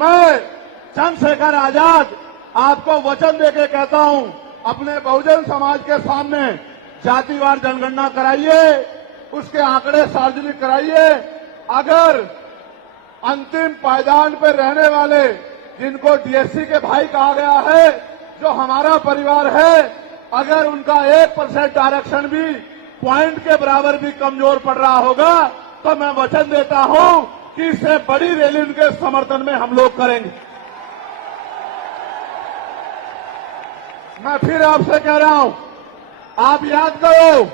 मैं चंद्रशेखर आजाद आपको वचन देके कहता हूं, अपने बहुजन समाज के सामने जातिवार जनगणना कराइए, उसके आंकड़े सार्वजनिक कराइए। अगर अंतिम पायदान पर रहने वाले जिनको डीएससी के भाई कहा गया है, जो हमारा परिवार है, अगर उनका 1% आरक्षण भी पॉइंट के बराबर भी कमजोर पड़ रहा होगा तो मैं वचन देता हूं कि इससे बड़ी रैली उनके समर्थन में हम लोग करेंगे। मैं फिर आपसे कह रहा हूं, आप याद करो,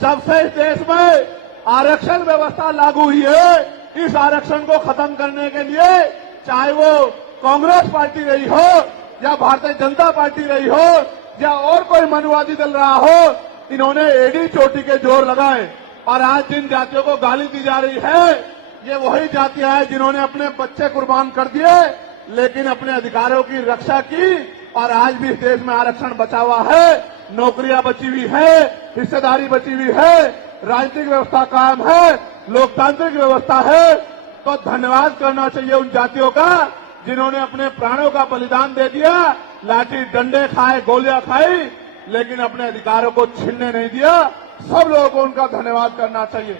जब से इस देश में आरक्षण व्यवस्था लागू हुई है, इस आरक्षण को खत्म करने के लिए चाहे वो कांग्रेस पार्टी रही हो या भारतीय जनता पार्टी रही हो या और कोई मनुवादी दल रहा हो, इन्होंने एड़ी चोटी के जोर लगाए। और आज जिन जातियों को गाली दी जा रही है, ये वही जातियां हैं जिन्होंने अपने बच्चे कुर्बान कर दिए लेकिन अपने अधिकारों की रक्षा की, और आज भी इस देश में आरक्षण बचा हुआ है, नौकरियां बची हुई है, हिस्सेदारी बची हुई है, राजनीतिक व्यवस्था कायम है, लोकतांत्रिक व्यवस्था है। तो धन्यवाद करना चाहिए उन जातियों का जिन्होंने अपने प्राणों का बलिदान दे दिया, लाठी डंडे खाए, गोलियां खाई, लेकिन अपने अधिकारों को छीनने नहीं दिया। सब लोगों को उनका धन्यवाद करना चाहिए।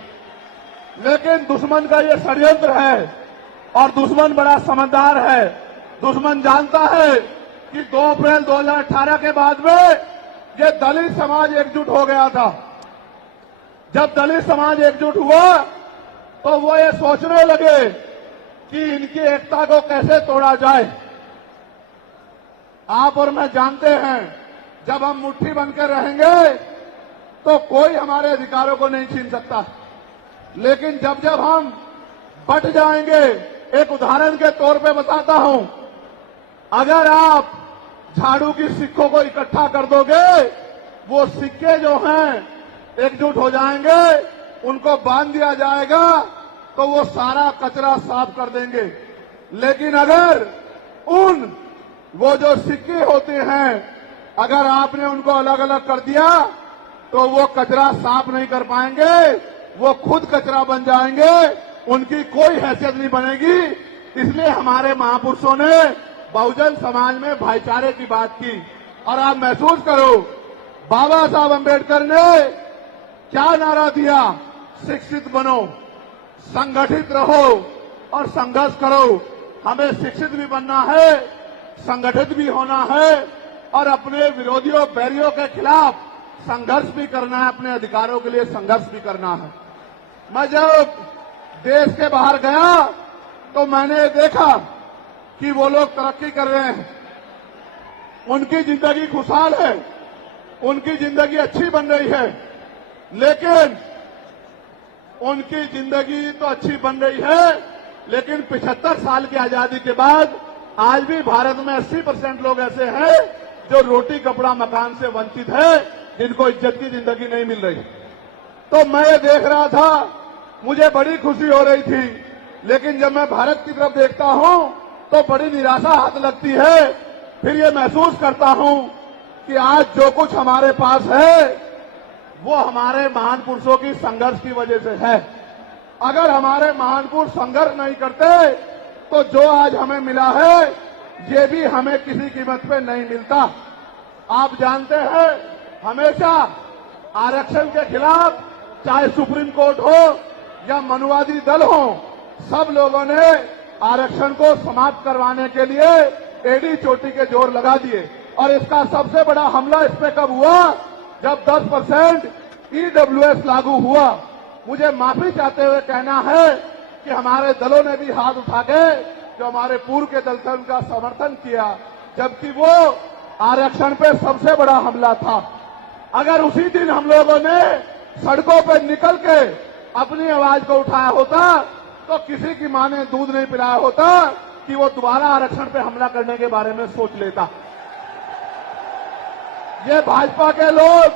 लेकिन दुश्मन का ये षड्यंत्र है और दुश्मन बड़ा समझदार है। दुश्मन जानता है कि 2 अप्रैल 2018 के बाद में ये दलित समाज एकजुट हो गया था। जब दलित समाज एकजुट हुआ तो वो ये सोचने लगे कि इनकी एकता को कैसे तोड़ा जाए। आप और मैं जानते हैं, जब हम मुट्ठी बनकर रहेंगे तो कोई हमारे अधिकारों को नहीं छीन सकता, लेकिन जब जब हम बट जाएंगे, एक उदाहरण के तौर पे बताता हूं, अगर आप झाड़ू की सिक्कों को इकट्ठा कर दोगे, वो सिक्के जो हैं एकजुट हो जाएंगे, उनको बांध दिया जाएगा तो वो सारा कचरा साफ कर देंगे। लेकिन अगर वो जो सिक्के होते हैं, अगर आपने उनको अलग अलग कर दिया तो वो कचरा साफ नहीं कर पाएंगे, वो खुद कचरा बन जाएंगे, उनकी कोई हैसियत नहीं बनेगी। इसलिए हमारे महापुरुषों ने बहुजन समाज में भाईचारे की बात की। और आप महसूस करो, बाबा साहब अम्बेडकर ने क्या नारा दिया? शिक्षित बनो, संगठित रहो और संघर्ष करो। हमें शिक्षित भी बनना है, संगठित भी होना है और अपने विरोधियों बैरियों के खिलाफ संघर्ष भी करना है, अपने अधिकारों के लिए संघर्ष भी करना है। मैं जब देश के बाहर गया तो मैंने देखा कि वो लोग तरक्की कर रहे हैं, उनकी जिंदगी खुशहाल है, उनकी जिंदगी अच्छी बन रही है। लेकिन उनकी जिंदगी तो अच्छी बन रही है, लेकिन 75 साल की आजादी के बाद आज भी भारत में 80% लोग ऐसे हैं जो रोटी कपड़ा मकान से वंचित है, जिनको इज्जत की जिंदगी नहीं मिल रही। तो मैं ये देख रहा था, मुझे बड़ी खुशी हो रही थी, लेकिन जब मैं भारत की तरफ देखता हूं तो बड़ी निराशा हाथ लगती है। फिर ये महसूस करता हूं कि आज जो कुछ हमारे पास है वो हमारे महान पुरुषों की संघर्ष की वजह से है। अगर हमारे महान पुरुष संघर्ष नहीं करते तो जो आज हमें मिला है ये भी हमें किसी कीमत पे नहीं मिलता। आप जानते हैं, हमेशा आरक्षण के खिलाफ चाहे सुप्रीम कोर्ट हो या मनुवादी दल हो, सब लोगों ने आरक्षण को समाप्त करवाने के लिए एड़ी चोटी के जोर लगा दिए। और इसका सबसे बड़ा हमला इस पे कब हुआ? जब 10% ईडब्ल्यूएस लागू हुआ। मुझे माफी चाहते हुए कहना है कि हमारे दलों ने भी हाथ उठा के, जो हमारे पूर्व के दल थे, उनका समर्थन किया, जबकि वो आरक्षण पे सबसे बड़ा हमला था। अगर उसी दिन हम लोगों ने सड़कों पर निकल के अपनी आवाज को उठाया होता तो किसी की मां ने दूध नहीं पिलाया होता कि वो दोबारा आरक्षण पे हमला करने के बारे में सोच लेता। ये भाजपा के लोग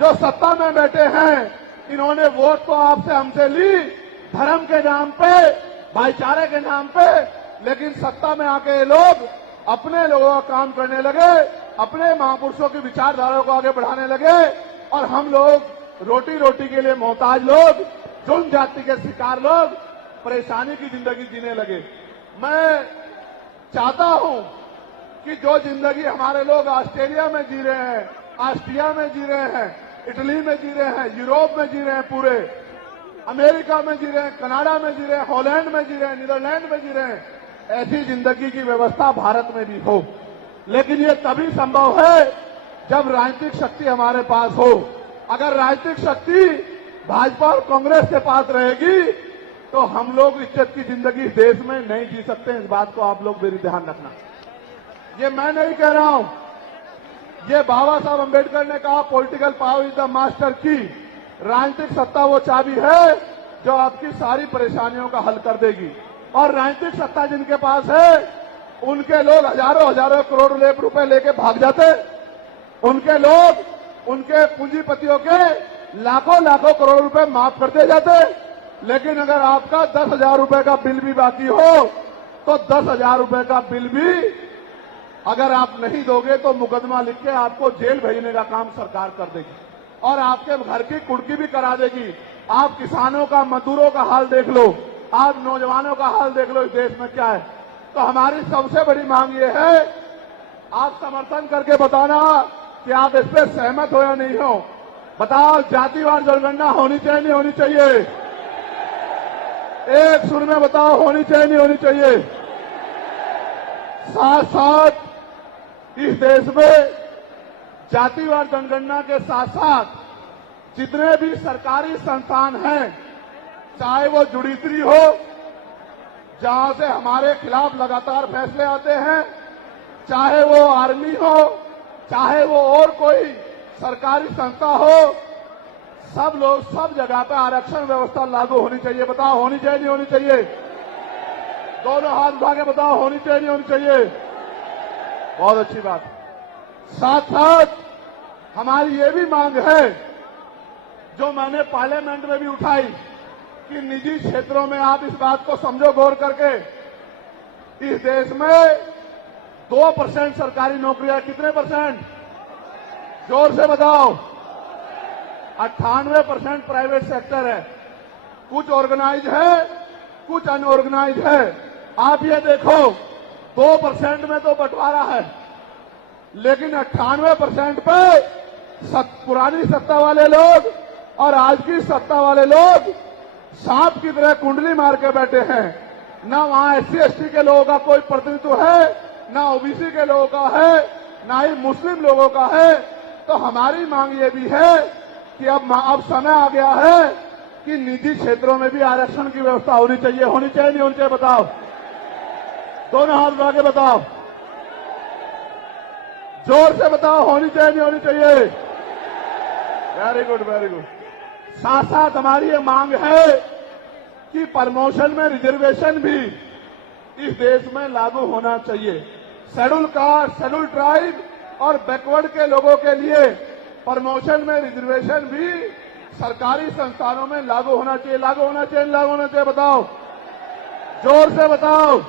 जो सत्ता में बैठे हैं, इन्होंने वोट तो आपसे हमसे ली धर्म के नाम पे, भाईचारे के नाम पे, लेकिन सत्ता में आके ये लोग अपने लोगों का काम करने लगे, अपने महापुरुषों की विचारधारा को आगे बढ़ाने लगे और हम लोग रोटी रोटी के लिए मोहताज लोग, जुल्म जाति के शिकार लोग परेशानी की जिंदगी जीने लगे। मैं चाहता हूं कि जो जिंदगी हमारे लोग ऑस्ट्रेलिया में जी रहे हैं, ऑस्ट्रिया में जी रहे हैं, इटली में जी रहे हैं, यूरोप में जी रहे हैं, पूरे अमेरिका में जी रहे हैं, कनाडा में जी रहे हैं, हॉलैंड में जी रहे हैं, नीदरलैंड में जी रहे हैं, ऐसी जिंदगी की व्यवस्था भारत में भी हो। लेकिन ये तभी संभव है जब राजनीतिक शक्ति हमारे पास हो। अगर राजनीतिक शक्ति भाजपा और कांग्रेस के पास रहेगी तो हम लोग इज्जत की जिंदगी इस देश में नहीं जी सकते। इस बात को आप लोग मेरी ध्यान रखना। ये मैं नहीं कह रहा हूं, ये बाबा साहब अम्बेडकर ने कहा, political power is the master की। राजनीतिक सत्ता वो चाबी है जो आपकी सारी परेशानियों का हल कर देगी। और राजनीतिक सत्ता जिनके पास है उनके लोग हजारों हजारों करोड़ रुपए लेके भाग जाते। उनके लोग उनके पूंजीपतियों के लाखों लाखों करोड़ रुपए माफ करते जाते। लेकिन अगर आपका 10,000 रुपए का बिल भी बाकी हो तो 10,000 रुपए का बिल भी अगर आप नहीं दोगे तो मुकदमा लिख के आपको जेल भेजने का काम सरकार कर देगी और आपके घर की कुर्की भी करा देगी। आप किसानों का, मजदूरों का हाल देख लो, आप नौजवानों का हाल देख लो, इस देश में क्या है। तो हमारी सबसे बड़ी मांग ये है, आप समर्थन करके बताना कि आप इस पर सहमत हो या नहीं हो। बताओ, जातिवार जनगणना होनी चाहिए नहीं होनी चाहिए? एक सुर में बताओ, होनी चाहिए नहीं होनी चाहिए? साथ साथ इस देश में जातिवार जनगणना के साथ साथ जितने भी सरकारी संस्थान हैं, चाहे वो जुडिशरी हो जहां से हमारे खिलाफ लगातार फैसले आते हैं, चाहे वो आर्मी हो, चाहे वो और कोई सरकारी संस्था हो, सब लोग सब जगह पे आरक्षण व्यवस्था लागू होनी चाहिए। बताओ, होनी चाहिए नहीं होनी चाहिए? दोनों हाथ उठा के बताओ, होनी चाहिए नहीं होनी चाहिए? बहुत अच्छी बात। साथ साथ हमारी ये भी मांग है जो मैंने पार्लियामेंट में भी उठाई कि निजी क्षेत्रों में आप इस बात को समझो गौर करके, इस देश में 2% सरकारी नौकरियां, कितने परसेंट? जोर से बताओ। 98% प्राइवेट सेक्टर है। कुछ ऑर्गेनाइज है, कुछ अनऑर्गेनाइज है। आप ये देखो, 2% में तो बंटवारा है, लेकिन 98% पे पुरानी सत्ता वाले लोग और आज की सत्ता वाले लोग सांप की तरह कुंडली मार के बैठे हैं। ना वहां SC/ST के लोगों का कोई प्रतिनिधित्व है, ना OBC के लोगों का है, ना ही मुस्लिम लोगों का है। तो हमारी मांग ये भी है कि अब समय आ गया है कि निजी क्षेत्रों में भी आरक्षण की व्यवस्था होनी चाहिए। होनी चाहिए नहीं होनी चाहिए? बताओ, दोनों हाथ उठा के बताओ, जोर से बताओ, होनी चाहिए नहीं होनी चाहिए? Very good, very good. साथ साथ हमारी ये मांग है कि प्रमोशन में रिजर्वेशन भी इस देश में लागू होना चाहिए। शेड्यूल कास्ट, शेड्यूल ट्राइब और बैकवर्ड के लोगों के लिए प्रमोशन में रिजर्वेशन भी सरकारी संस्थानों में लागू होना चाहिए। लागू होना चाहिए, लागू होना चाहिए? बताओ, जोर से बताओ।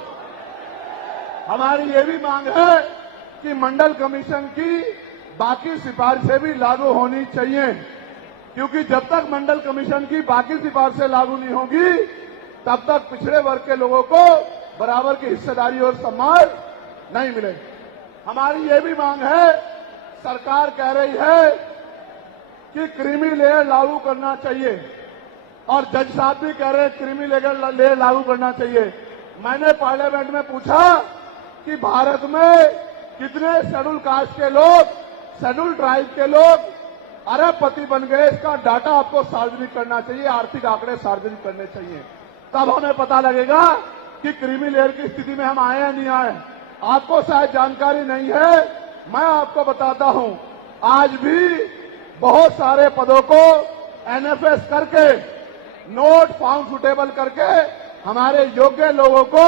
हमारी ये भी मांग है कि मंडल कमीशन की बाकी सिफारिशें भी लागू होनी चाहिए, क्योंकि जब तक मंडल कमीशन की बाकी सिफारिशें लागू नहीं होगी तब तक पिछड़े वर्ग के लोगों को बराबर की हिस्सेदारी और सम्मान नहीं मिलेगी। हमारी ये भी मांग है, सरकार कह रही है कि क्रीमी लेयर लागू करना चाहिए और जज साहब भी कह रहे हैं क्रीमी लेयर लागू करना चाहिए। मैंने पार्लियामेंट में पूछा कि भारत में कितने शेड्यूल कास्ट के लोग, शेड्यूल ट्राइब के लोग अरबपति बन गए, इसका डाटा आपको सार्वजनिक करना चाहिए, आर्थिक आंकड़े सार्वजनिक करने चाहिए। तब हमें पता लगेगा कि क्रीमी लेयर की स्थिति में हम आए या नहीं आए। आपको शायद जानकारी नहीं है, मैं आपको बताता हूं, आज भी बहुत सारे पदों को NFS करके, नोट फाउंड सुटेबल करके हमारे योग्य लोगों को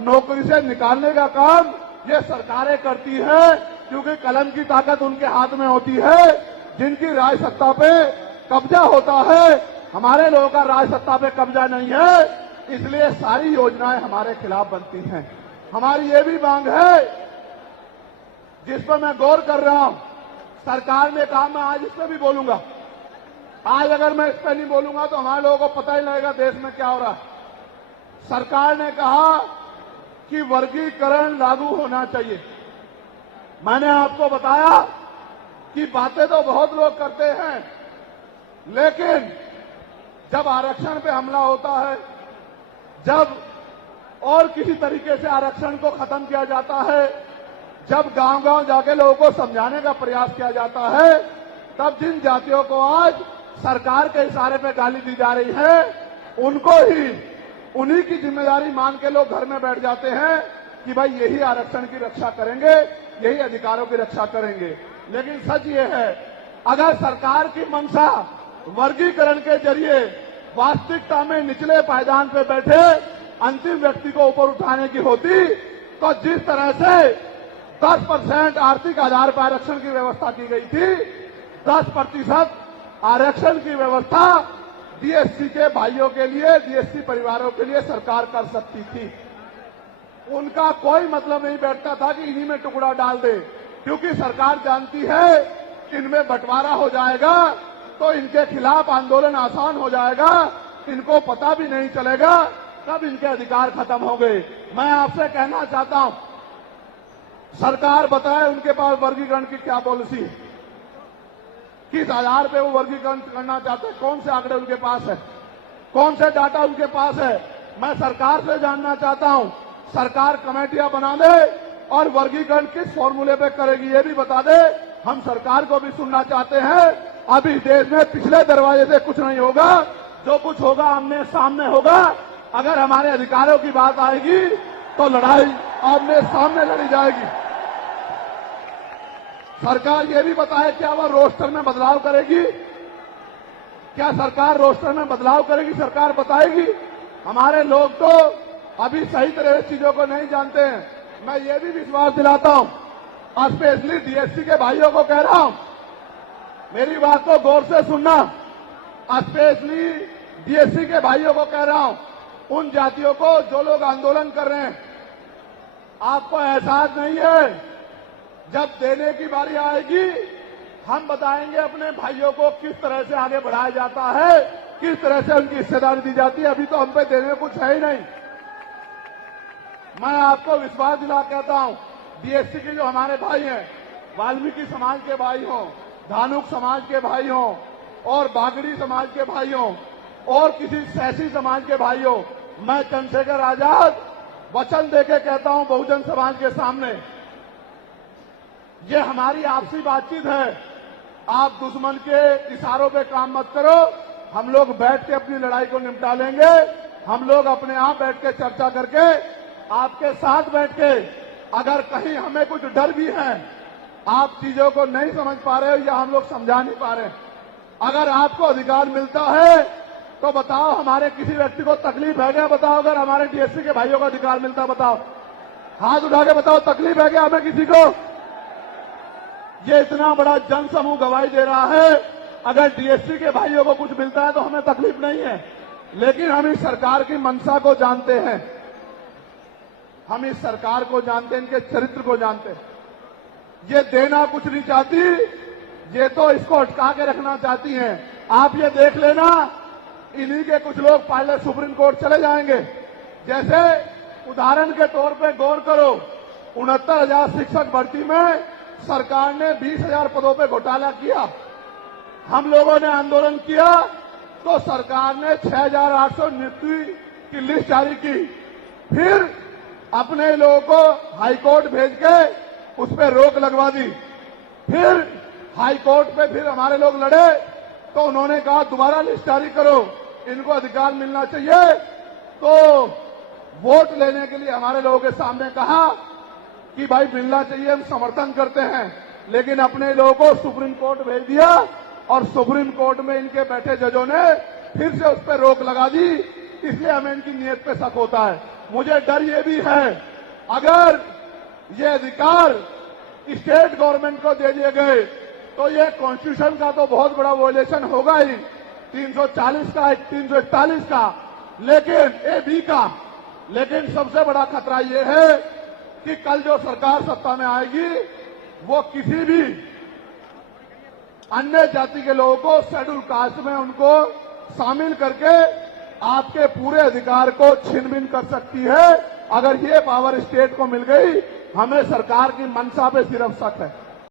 नौकरी से निकालने का काम ये सरकारें करती है, क्योंकि कलम की ताकत उनके हाथ में होती है। जिनकी राज सत्ता पे कब्जा होता है, हमारे लोगों का राज सत्ता पे कब्जा नहीं है, इसलिए सारी योजनाएं हमारे खिलाफ बनती हैं। हमारी ये भी मांग है जिस पर मैं गौर कर रहा हूं, सरकार ने कहा, मैं आज इस पर भी बोलूंगा। आज अगर मैं इस पर नहीं बोलूंगा तो हमारे लोगों को पता ही लगेगा देश में क्या हो रहा है। सरकार ने कहा कि वर्गीकरण लागू होना चाहिए। मैंने आपको बताया कि बातें तो बहुत लोग करते हैं, लेकिन जब आरक्षण पे हमला होता है, जब और किसी तरीके से आरक्षण को खत्म किया जाता है, जब गांव-गांव जाके लोगों को समझाने का प्रयास किया जाता है, तब जिन जातियों को आज सरकार के इशारे पे गाली दी जा रही है, उनको ही उन्हीं की जिम्मेदारी मान के लोग घर में बैठ जाते हैं कि भाई यही आरक्षण की रक्षा करेंगे, यही अधिकारों की रक्षा करेंगे। लेकिन सच ये है, अगर सरकार की मंशा वर्गीकरण के जरिए वास्तविकता में निचले पायदान पे बैठे अंतिम व्यक्ति को ऊपर उठाने की होती, तो जिस तरह से 10% आर्थिक आधार पर आरक्षण की व्यवस्था की गई थी, 10% आरक्षण की व्यवस्था डीएससी के भाइयों के लिए, डीएससी परिवारों के लिए सरकार कर सकती थी। उनका कोई मतलब नहीं बैठता था कि इन्हीं में टुकड़ा डाल दे, क्योंकि सरकार जानती है इनमें बंटवारा हो जाएगा तो इनके खिलाफ आंदोलन आसान हो जाएगा, इनको पता भी नहीं चलेगा कब इनके अधिकार खत्म हो गए। मैं आपसे कहना चाहता हूं, सरकार बताए उनके पास वर्गीकरण की क्या पॉलिसी है, किस आधार पे वो वर्गीकरण करना चाहते हैं, कौन से आंकड़े उनके पास है, कौन से डाटा उनके पास है। मैं सरकार से जानना चाहता हूं, सरकार कमेटियां बना दे और वर्गीकरण किस फॉर्मूले पे करेगी ये भी बता दे। हम सरकार को भी सुनना चाहते हैं। अभी देश में पिछले दरवाजे से कुछ नहीं होगा, जो कुछ होगा आमने सामने होगा। अगर हमारे अधिकारों की बात आएगी तो लड़ाई आमने सामने लड़ी जाएगी। सरकार ये भी बताए क्या वह रोस्टर में बदलाव करेगी, क्या सरकार रोस्टर में बदलाव करेगी, सरकार बताएगी। हमारे लोग तो अभी सही तरह से चीजों को नहीं जानते हैं। मैं ये भी विश्वास दिलाता हूं, स्पेशली डीएससी के भाइयों को कह रहा हूं, मेरी बात को गौर से सुनना। स्पेशली डीएससी के भाइयों को कह रहा हूं, उन जातियों को जो लोग आंदोलन कर रहे हैं, आपको एहसास नहीं है, जब देने की बारी आएगी हम बताएंगे अपने भाइयों को किस तरह से आगे बढ़ाया जाता है, किस तरह से उनकी हिस्सेदारी दी जाती है। अभी तो हम पे देने में कुछ है ही नहीं। मैं आपको विश्वास दिला कहता हूं, डीएससी के जो हमारे भाई हैं, वाल्मीकि समाज के भाई हों, धानुक समाज के भाई हों और बागड़ी समाज के भाई हों और किसी सैसी समाज के भाई हों, मैं चंद्रशेखर आजाद वचन देके कहता हूं बहुजन समाज के सामने, ये हमारी आपसी बातचीत है। आप दुश्मन के इशारों पे काम मत करो, हम लोग बैठ के अपनी लड़ाई को निपटा लेंगे। हम लोग अपने आप बैठ के चर्चा करके आपके साथ बैठ के, अगर कहीं हमें कुछ डर भी है, आप चीजों को नहीं समझ पा रहे हो या हम लोग समझा नहीं पा रहे, अगर आपको अधिकार मिलता है तो बताओ, हमारे किसी व्यक्ति को तकलीफ है क्या, बताओ। अगर हमारे डीएससी के भाइयों को अधिकार मिलता बताओ, हाथ उठा के बताओ, तकलीफ है क्या हमें किसी को। ये इतना बड़ा जन समूह गवाही दे रहा है, अगर डीएससी के भाइयों को कुछ मिलता है तो हमें तकलीफ नहीं है। लेकिन हम इस सरकार की मंशा को जानते हैं, हम इस सरकार को जानते हैं, इनके चरित्र को जानते हैं। ये देना कुछ नहीं चाहती, ये तो इसको अटका के रखना चाहती हैं। आप ये देख लेना, इन्हीं के कुछ लोग पहले सुप्रीम कोर्ट चले जाएंगे। जैसे उदाहरण के तौर पे गौर करो, 69,000 शिक्षक भर्ती में सरकार ने 20,000 पदों पे घोटाला किया। हम लोगों ने आंदोलन किया तो सरकार ने 6,800 नियुक्ति की लिस्ट जारी की। फिर अपने लोगों को हाईकोर्ट भेज के उस पर रोक लगवा दी। फिर हाईकोर्ट पे फिर हमारे लोग लड़े तो उन्होंने कहा दोबारा लिस्ट जारी करो, इनको अधिकार मिलना चाहिए। तो वोट लेने के लिए हमारे लोगों के सामने कहा कि भाई मिलना चाहिए, हम समर्थन करते हैं। लेकिन अपने लोगों को सुप्रीम कोर्ट भेज दिया और सुप्रीम कोर्ट में इनके बैठे जजों ने फिर से उस पर रोक लगा दी। इसलिए हमें इनकी नीयत पे शक होता है। मुझे डर ये भी है, अगर ये अधिकार स्टेट गवर्नमेंट को दे दिए गए तो ये कॉन्स्टिट्यूशन का तो बहुत बड़ा वॉयलेशन होगा ही, 340 का, 341 का, लेकिन ए का। लेकिन सबसे बड़ा खतरा ये है कि कल जो सरकार सत्ता में आएगी वो किसी भी अन्य जाति के लोगों को शेड्यूल कास्ट में उनको शामिल करके आपके पूरे अधिकार को छीन-बीन कर सकती है। अगर ये पावर स्टेट को मिल गई, हमें सरकार की मंशा पे सिर्फ शक है।